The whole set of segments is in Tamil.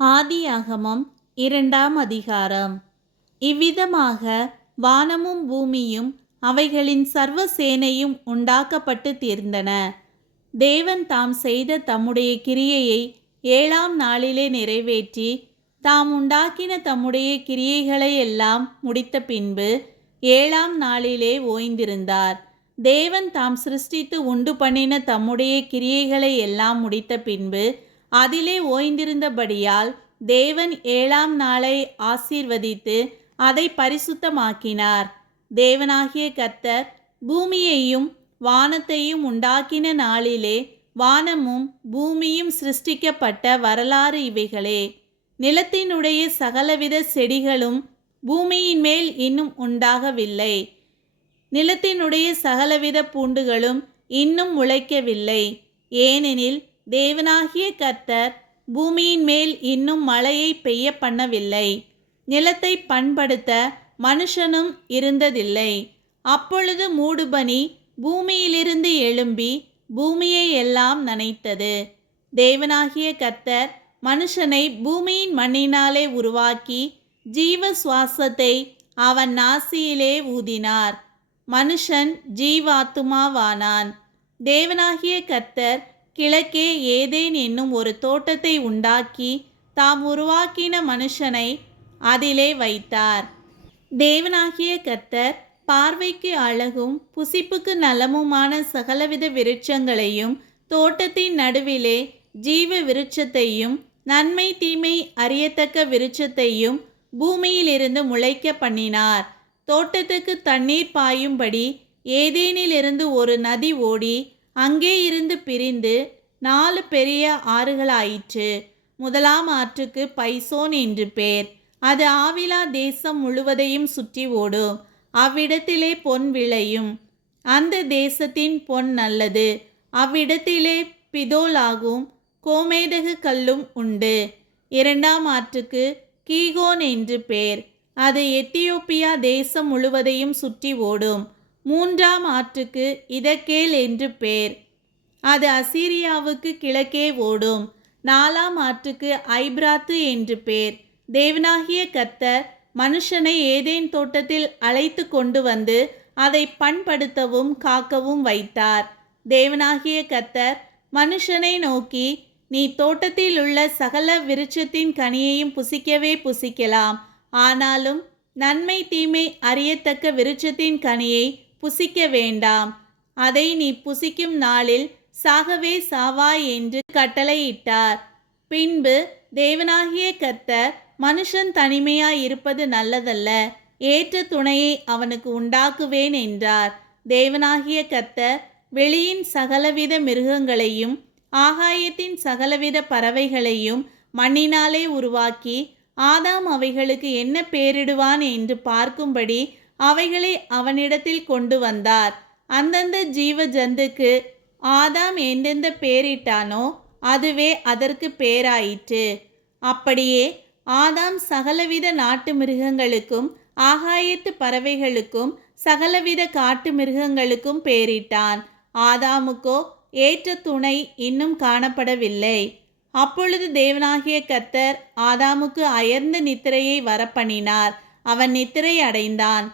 ஆதியாகமம் 2ஆம் அதிகாரம். இவ்விதமாக வானமும் பூமியும் அவைகளின் சர்வ சேனையும் உண்டாக்கப்பட்டு தீர்ந்தன. தேவன் தாம் செய்த தம்முடைய கிரியையை 7ஆம் நாளிலே நிறைவேற்றி தாம் உண்டாக்கின தம்முடைய கிரியைகளை எல்லாம் முடித்த பின்பு 7ஆம் நாளிலே ஓய்ந்திருந்தார். தேவன் தாம் சிருஷ்டித்து உண்டு பண்ணின தம்முடைய கிரியைகளை எல்லாம் முடித்த பின்பு அதிலே ஓய்ந்திருந்தபடியால் தேவன் 7ஆம் நாளை ஆசீர்வதித்து அதை பரிசுத்தமாக்கினார். தேவனாகிய கர்த்தர் பூமியையும் வானத்தையும் உண்டாக்கின நாளிலே வானமும் பூமியும் சிருஷ்டிக்கப்பட்ட வரலாறு இவைகளே. நிலத்தினுடைய சகலவித செடிகளும் பூமியின் மேல் இன்னும் உண்டாகவில்லை. நிலத்தினுடைய சகலவித பூண்டுகளும் இன்னும் முளைக்கவில்லை. ஏனெனில் தேவனாகிய கர்த்தர் பூமியின் மேல் இன்னும் மழையை பெய்ய பண்ணவில்லை. நிலத்தை பண்படுத்த மனுஷனும் இருந்ததில்லை. அப்பொழுது மூடுபனி பூமியிலிருந்து எழும்பி பூமியை எல்லாம் நனைத்தது. தேவனாகிய கர்த்தர் மனுஷனை பூமியின் மண்ணினாலே உருவாக்கி ஜீவ சுவாசத்தை அவன் நாசியிலே ஊதினார். மனுஷன் ஜீவாத்துமாவானான். தேவனாகிய கர்த்தர் கிழக்கே ஏதேன் என்னும் ஒரு தோட்டத்தை உண்டாக்கி தாம் உருவாக்கின மனுஷனை அதிலே வைத்தார். தேவனாகிய கர்த்தர் பார்வைக்கு அழகும் புசிப்புக்கு நலமுமான சகலவித விருட்சங்களையும் தோட்டத்தின் நடுவிலே ஜீவ விருட்சத்தையும் நன்மை தீமை அறியத்தக்க விருட்சத்தையும் பூமியிலிருந்து முளைக்க பண்ணினார். தோட்டத்துக்கு தண்ணீர் பாயும்படி ஏதேனிலிருந்து ஒரு நதி ஓடி அங்கே இருந்து பிரிந்து 4 பெரிய ஆறுகளாயிற்று. முதலாம் ஆற்றுக்கு பைசோன் என்று பேர். அது ஆவிலா தேசம் முழுவதையும் சுற்றி ஓடும். அவ்விடத்திலே பொன் விளையும். அந்த தேசத்தின் பொன் நல்லது. அவ்விடத்திலே பிதோலாகும் கோமேதகு கல்லும் உண்டு. 2ஆம் ஆற்றுக்கு கீகோன் என்று பேர். அது எத்தியோப்பியா தேசம் முழுவதையும் சுற்றி ஓடும். 3ஆம் ஆற்றுக்கு இதக்கேல் என்று பேர். அது அசீரியாவுக்கு கிழக்கே ஓடும். 4ஆம் ஆற்றுக்கு ஐப்ராத்து என்று பேர். தேவனாகிய கர்த்தர் மனுஷனை ஏதேன் தோட்டத்தில் அழைத்து கொண்டு வந்து அதை பண்படுத்தவும் காக்கவும் வைத்தார். தேவனாகிய கர்த்தர் மனுஷனை நோக்கி, நீ தோட்டத்தில் உள்ள சகல விருட்சத்தின் கனியையும் புசிக்கவே புசிக்கலாம். ஆனாலும் நன்மை தீமை அறியத்தக்க விருட்சத்தின் கனியை புசிக்க வேண்டாம். அதை நீ புசிக்கும் நாளில் சாகவே சாவாய் என்று கட்டளையிட்டார். பின்பு தேவனாகிய கர்த்தர் மனுஷன் தனிமையாய் இருப்பது நல்லதல்ல, ஏற்ற துணையை அவனுக்கு உண்டாக்குவேன் என்றார். தேவனாகிய கர்த்தர் வெளியின் சகலவித மிருகங்களையும் ஆகாயத்தின் சகலவித பறவைகளையும் மண்ணினாலே உருவாக்கி ஆதாம் அவைகளுக்கு என்ன பேரிடுவான் என்று பார்க்கும்படி அவைகளை அவனிடத்தில் கொண்டு வந்தார். அந்தந்த ஜீவ ஜந்துக்கு ஆதாம் எந்தெந்த பேரிட்டானோ அதுவே அதற்கு பேராயிற்று. அப்படியே ஆதாம் சகலவித நாட்டு மிருகங்களுக்கும் ஆகாயத்து பறவைகளுக்கும் சகலவித காட்டு மிருகங்களுக்கும் பேரிட்டான். ஆதாமுக்கோ ஏற்ற துணை இன்னும் காணப்படவில்லை. அப்பொழுது தேவனாகிய கர்த்தர் ஆதாமுக்கு அயர்ந்த நித்திரையை வரப்பண்ணினார். அவன் நித்திரை அடைந்தான்.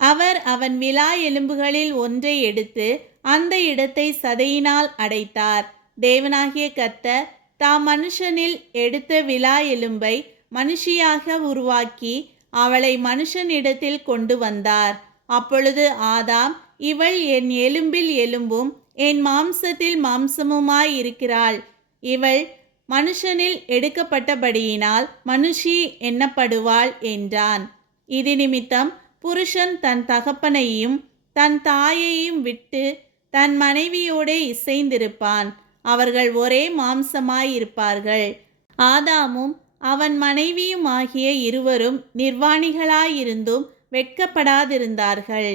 அவர் அவன் விலா எலும்புகளில் ஒன்றை எடுத்து அந்த இடத்தை சதையினால் அடைத்தார். தேவனாகிய கர்த்தர் தாம் மனுஷனில் எடுத்த விலா எலும்பை மனுஷியாக உருவாக்கி அவளை மனுஷனிடத்தில் கொண்டு வந்தார். அப்பொழுது ஆதாம், இவள் என் எலும்பில் எலும்பும் என் மாம்சத்தில் மாம்சமுமாய் இருக்கிறாள். இவள் மனுஷனில் எடுக்கப்பட்டபடியினால் மனுஷி எண்ணப்படுவாள் என்றான். இது நிமித்தம் புருஷன் தன் தகப்பனையும் தன் தாயையும் விட்டு தன் மனைவியோடே இசைந்திருப்பான். அவர்கள் ஒரே மாம்சமாயிருப்பார்கள். ஆதாமும் அவன் மனைவியுமாகிய இருவரும் நிர்வாணிகளாயிருந்தும் வெட்கப்படாதிருந்தார்கள்.